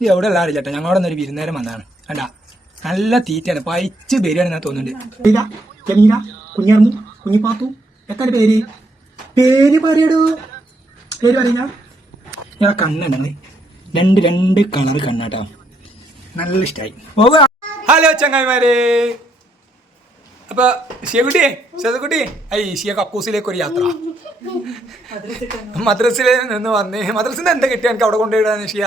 ഇത് എവിടെ ഉള്ള അറിയില്ല കേട്ടോ. ഞങ്ങളോട് ഒരു വിരുന്നേരം വന്നതാണ്. കണ്ടാ നല്ല തീറ്റയാണ്, പൈച്ച് ബിരിയാണി തോന്നുന്നുണ്ട്. ജമീല, കുഞ്ഞമ്മു, കുഞ്ഞിപ്പാത്തു, എത്ര പേര് പേര് പറയടോ, പേര് പറയില്ല. ഞാൻ കണ്ണുണ്ടെന്ന് രണ്ട് കളർ കണ്ണാട്ടോ, നല്ല ഇഷ്ടമായി. ഹലോ ചങ്ങായിമാരെ, അപ്പൊ ഷിയക്കുട്ടി ഷിയ കക്കൂസിലേക്ക് ഒരു യാത്ര. മദ്രസിൽ നിന്ന് വന്ന് മദ്രസിൽ എന്താ കിട്ടിയ എനിക്ക് അവിടെ കൊണ്ടുപോയിടാൻ ഷിയ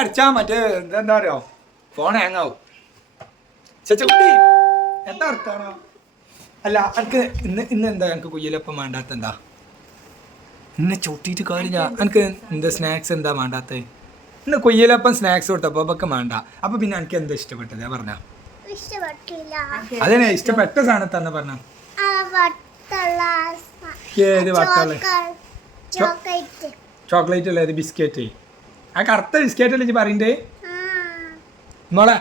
അടിച്ചാ മറ്റേ എന്താ അറിയോ, ഫോൺ ഹാങ്ങാവും. ചേച്ചക്കുട്ടി എന്താ അർത്ഥമാണോ? അല്ല എനിക്ക് ഇന്ന് എന്താ എനിക്ക് കുയ്യലപ്പം വേണ്ടാത്ത എന്താ? ഇന്ന് ചൊട്ടിയിട്ട് കാര്യമില്ല. എനിക്ക് എന്താ സ്നാക്സ് എന്താ വേണ്ടാത്ത? ഇന്ന് കുയ്യലപ്പം സ്നാക്സ് കൊടുത്തപ്പോ അപ്പൊക്കെ വേണ്ട. അപ്പൊ പിന്നെ എനിക്ക് എന്താ ഇഷ്ടപ്പെട്ടത് പറഞ്ഞ? അതിനെ ഇഷ്ടപ്പെട്ട സാധനത്താന്ന് പറഞ്ഞ ഏത് വട്ടള്ള ചോക്ലേറ്റ് അല്ലേ? ബിസ്ക്കറ്റ്, ആ കറുത്ത ബിസ്ക്കറ്റ് അല്ലേ പറയണ്ടേ മോളെ?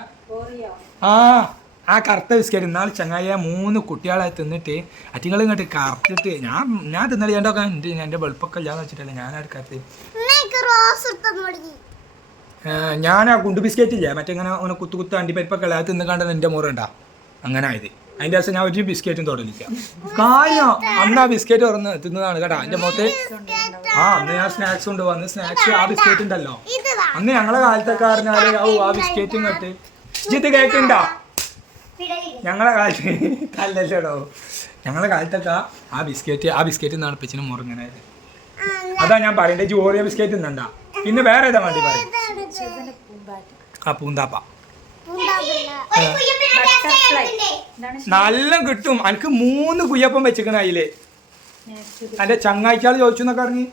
ആ കറുത്ത ബിസ്ക്കറ്റ് ഇന്നാൾ ചങ്ങായ 3 കുട്ടികളെ തിന്നിട്ട് അറ്റിങ്ങൾ ഇങ്ങോട്ട് കറുത്തിട്ട് ഞാൻ തിന്നല് ചെയ്യണ്ടൊക്കെ എൻ്റെ വെളുപ്പൊക്കെ ഇല്ലാന്ന് വെച്ചിട്ടല്ലേ ഞാൻ എടുക്കാത്ത. ഞാൻ ആ കുണ്ടു ബിസ്ക്കറ്റ് ഇല്ലേ മറ്റേ ഇങ്ങനെ ഒന്ന് കുത്തു അണ്ടിപ്പരിപ്പൊക്കെ ഉള്ള അത് തിന്നിക്കാണ്ട് എൻ്റെ മുറണ്ടാ അങ്ങനെ ആയത്. അതിൻ്റെ ദിവസം ഞാൻ ഒരു ബിസ്ക്കറ്റും തൊടലില്ല. കാര്യം അന്ന് ആ ബിസ്ക്കറ്റ് തുറന്ന് തിന്നതാണ് കേട്ടാ എൻ്റെ മുഖത്ത്. അന്ന് ഞാൻ സ്നാക്സ് കൊണ്ട് വന്ന് സ്നാക്സ് ആ ബിസ്ക്കറ്റ് ഉണ്ടല്ലോ, അന്ന് ഞങ്ങളെ കാലത്തൊക്കെ പറഞ്ഞാല് ആ ബിസ്ക്കറ്റും കേട്ട് ജിത്ത് കേൾക്കണ്ട. ഞങ്ങളെ കാലത്ത് അല്ലല്ലോടോ, ഞങ്ങളെ കാലത്തൊക്കെ ആ ബിസ്ക്കറ്റ് നടപ്പിച്ചിന് മുറുങ്ങനായത്. അതാ ഞാൻ പറയണ്ടേ, ഓറിയ ബിസ്ക്കറ്റ് തിന്നണ്ട. പിന്നെ വേറെ ഏതാ വേണ്ടി പറയും? ആ പൂന്താപ്പ നല്ല കിട്ടും. എനിക്ക് 3 കുയ്യപ്പം വെച്ചിക്കണ അതില്. എന്റെ ചങ്ങായിക്കാള് ചോദിച്ചു എന്നൊക്കെ അറിഞ്ഞ്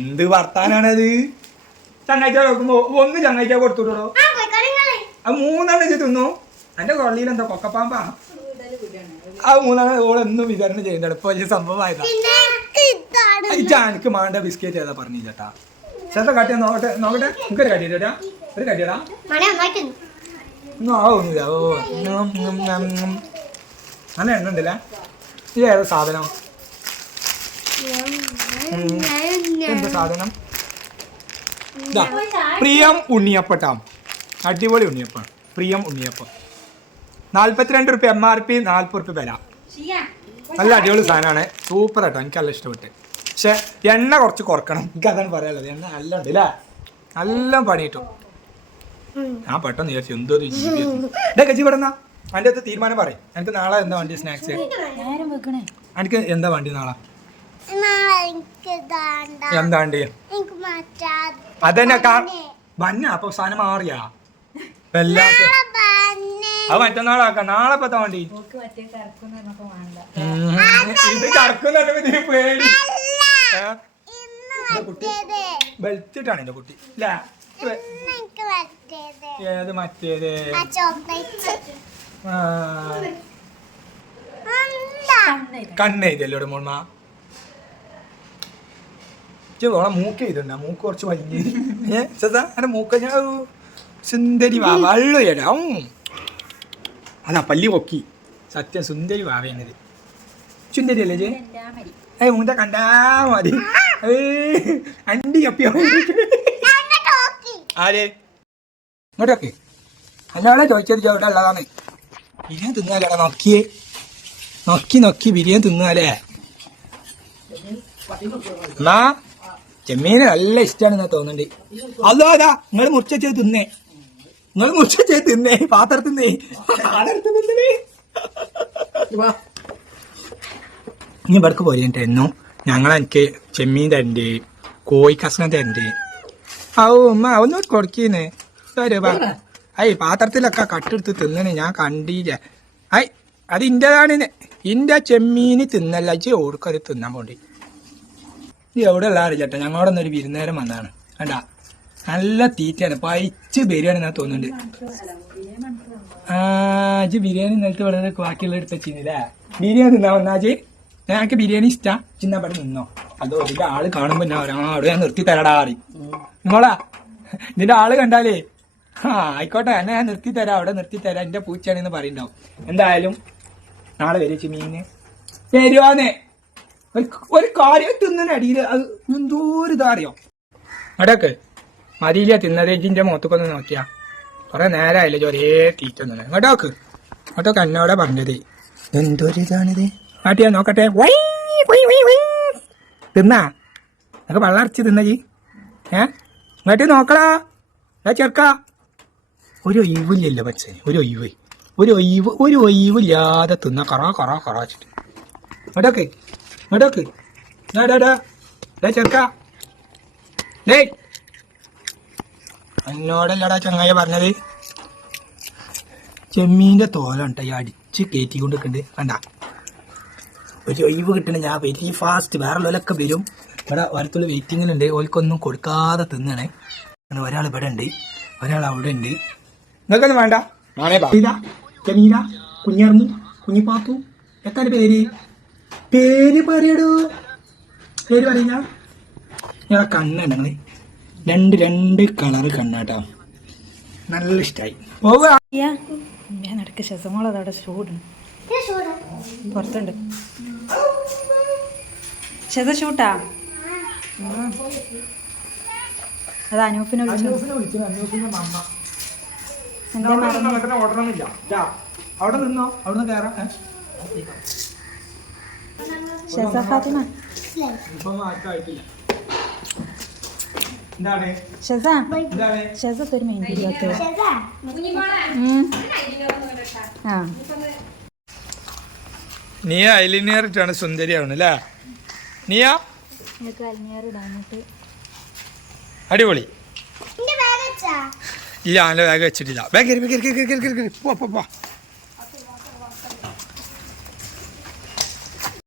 എന്ത് വർത്താനാണത്? ചങ്ങായിച്ച നോക്കുമ്പോ 1 ചങ്ങായിച്ച കൊടുത്തുടോ, അത് 3 വെച്ച് തിന്നു. എന്റെ കൊള്ളിയിൽ എന്താ കൊക്കപ്പാമ്പാ? ആ 3 ഓളെന്നും വിതരണം ചെയ്യുന്നുണ്ട്. ഇപ്പൊ വലിയ സംഭവമായതാ. എനിക്ക് മാണ്ട ബിസ്ക്കറ്റ് ഏതാ പറഞ്ഞു ചേട്ടാ? ചേട്ടാ കാട്ടിയാ നോക്കട്ടെ നമുക്കൊരു കാട്ടിട്ടാ, ഒരു കാട്ടിയടാ ആവുന്നില്ല. നല്ല എണ്ണ ഉണ്ടല്ലേ. ഇത് ഏതാ സാധനം? എന്താ സാധനം? പ്രിയം ഉണ്ണിയപ്പട്ടാം, അടിപൊളി ഉണ്ണിയപ്പം. പ്രിയം ഉണ്ണിയപ്പം 42 റുപ്യ MRP, 40 റുപ്യ വില. നല്ല അടിപൊളി സാധനമാണ്, സൂപ്പർ ആട്ടോ, എനിക്ക് നല്ല ഇഷ്ടപ്പെട്ട്. പക്ഷെ എണ്ണ കുറച്ച് കുറക്കണം, എനിക്ക് അതാണ് പറയാനുള്ളത്. എണ്ണ നല്ല ഉണ്ട് അല്ലേ, നല്ല പണി കിട്ടും. ഞാൻ പെട്ടെന്ന് വിചാരിച്ചു എന്തൊരു കച്ചി പെടുന്ന അതിൻ്റെ അടുത്ത് തീരുമാനം പറയും. എനിക്ക് നാളെ എന്താ വണ്ടി സ്നാക്സ്? എനിക്ക് എന്താ വണ്ടി നാളെ? എന്താ വണ്ടി? അതന്നെ ബന്ന. അപ്പൊ സാധനം മാറിയാ എല്ലാത്തും അത് മറ്റന്നാളാക്കാം. നാളെ ഇപ്പത്താ വണ്ടി? ഇത് കറക്കുന്ന പേടി. ബെൽറ്റിട്ടാണ് എന്റെ കുട്ടി അല്ലേ? ഏത് മറ്റേത്? കണ്ണെയ്തല്ലോടെ മോൾമ. ഓളെ മൂക്ക് ചെയ്തിട്ടുണ്ട, മൂക്ക് കുറച്ച് വലിയ അന്റെ മൂക്ക സുന്ദരി വാവ വള്ളുയടാ. അതാ പല്ലി പൊക്കി, സത്യം സുന്ദരി വാവയാണിത്. സുന്ദരി അല്ലേ ചേ? മുന്ത കണ്ടാ മതി. അണ്ടി കപ്പിയോ ആരെ ഇങ്ങോട്ടൊക്കെ അല്ലാതെ ചോദിച്ചത് ഇവിടെ ഉള്ളതാണ്. ബിരിയാണി തിന്നാലേടാ, നോക്കി ബിരിയാണി തിന്നാലേ. എന്നാ ചെമ്മീന് നല്ല ഇഷ്ടമാണെന്നാ തോന്നുന്നുണ്ട്. അതാ നിങ്ങൾ മുറിച്ച തിന്നേ പാത്രത്തിന്നേ. ഇനി ഇവിടക്ക് പോയിട്ട് എന്നും ഞങ്ങളെനിക്ക് ചെമ്മീൻ തരണ്ട്, കോഴി കഷ്ണം തരണ്ട്. ഉമ്മ ഒന്ന് കൊടുക്കീന്ന് പാത്രത്തിലൊക്കെ കട്ടെടുത്ത് തിന്നണേ ഞാൻ കണ്ടില്ല. അത് ഇന്റേതാണ്. ഇന്റെ ചെമ്മീന് തിന്നല്ല ഓർക്കത് തിന്നാൻ പോണ്ടി. ഇത് എവിടെ ഉള്ള അറിയില്ലട്ടോ. ഞങ്ങളോട് ഒരു വിരുന്നേരം വന്നതാണ്. കണ്ടാ നല്ല തീറ്റയാണ്, പൈച്ച് ബിരിയാണി തോന്നുന്നുണ്ട്. ഇജ്ജ് ബിരിയാണി നിന്നിട്ട് വളരെ ബാക്കിയുള്ള എടുത്ത് വെച്ചിരുന്നില്ലേ? ബിരിയാണി തിന്നാ വന്നാജ്? ഞങ്ങൾക്ക് ബിരിയാണി ഇഷ്ടാ, ചിന്ന പടം നിന്നോ. അതോ ഇതിന്റെ ആള് കാണുമ്പോ അവിടെ ഞാൻ നിർത്തി തരാടാ അറി നിങ്ങളാ. ഇതിന്റെ ആള് കണ്ടാലേ ആയിക്കോട്ടെ എന്നെ ഞാൻ നിർത്തി തരാം, അവിടെ നിർത്തി തരാം, എന്റെ പൂച്ചയാണെന്ന് പറയുണ്ടാവും. എന്തായാലും നാളെ വരെ ചെമ്മീന് തരുവാന്നേ. ഒരു കാര്യം തിന്നതിന് അടിയിൽ അത് എന്തോ ഒരു ഇതാ അറിയോ അടക്ക് മതിയില്ല തിന്നതേജിന്റെ മുഖത്തൊക്കെ നോക്കിയാ കുറെ നേരമായില്ലേ ഒരേ തീറ്റ തന്നെ ഇങ്ങോട്ടോക്ക് എന്നോടാ പറഞ്ഞത് എന്തൊരു ഇതാണിത് കാട്ടിയാ നോക്കട്ടെ തിന്നാ നിനക്ക് വെള്ളം അരച്ച് തിന്നജി ഇങ്ങോട്ട് നോക്കടാ ചെറുക്ക ഒരു ഒഴിവില്ലല്ലോ പക്ഷേ ഒരു ഒഴിവില്ലാതെ തിന്ന കറാച്ചിട്ട് ഇങ്ങോട്ടോക്ക് ചെറുക്ക ഡേ എന്നോടല്ലടാ ചങ്ങായ പറഞ്ഞത് ചെമ്മീൻ്റെ തോലുണ്ട് ഈ അടിച്ച് കയറ്റിക്കൊണ്ട് നിൽക്കുന്നുണ്ട് കണ്ട ഒരു ഒഴിവ് കിട്ടണ ഞാൻ വെരി ഫാസ്റ്റ് വേറെ ഉള്ളവരൊക്കെ വരും ഇവിടെ വരത്തുള്ള വെയിറ്റിങ്ങിലുണ്ട് ഓൽക്കൊന്നും കൊടുക്കാതെ തിന്നണേ അങ്ങനെ ഒരാൾ ഇവിടെ ഉണ്ട് ഒരാൾ അവിടെ ഉണ്ട് നിങ്ങൾക്കൊന്നും വേണ്ട ചെമീന കുഞ്ഞർന്നു കുഞ്ഞിപ്പാത്തു എത്ര പേര് പറയടോ പേര് പറയുന്ന ഞങ്ങളെ കണ്ണുണ്ട് രണ്ട് കളറ് കണ്ണാട്ടോ നല്ല ഇഷ്ടമായി നടക്ക് ശസമോളതവിടെ ചൂടുണ്ട് പുറത്തുണ്ട് ശത ഷൂട്ടാ അത് അനൂപ്പിനെ വിളിച്ചു അവിടെ നിന്നോ അവിടെ നിന്ന് കയറാം ഷെസ ഫാത്തിമ ഇപ്പം ആർക്കായിട്ടില്ല എന്താണ് ഷെസ ഒരു മെയിൻ ആ നീയ ഐലിനിയറിട്ടാണ് സുന്ദരിയാണ് അല്ലേ നീയ അടിപൊളി ഇല്ല നല്ല ബാഗ് വെച്ചിട്ടില്ല ബാഗ് പോ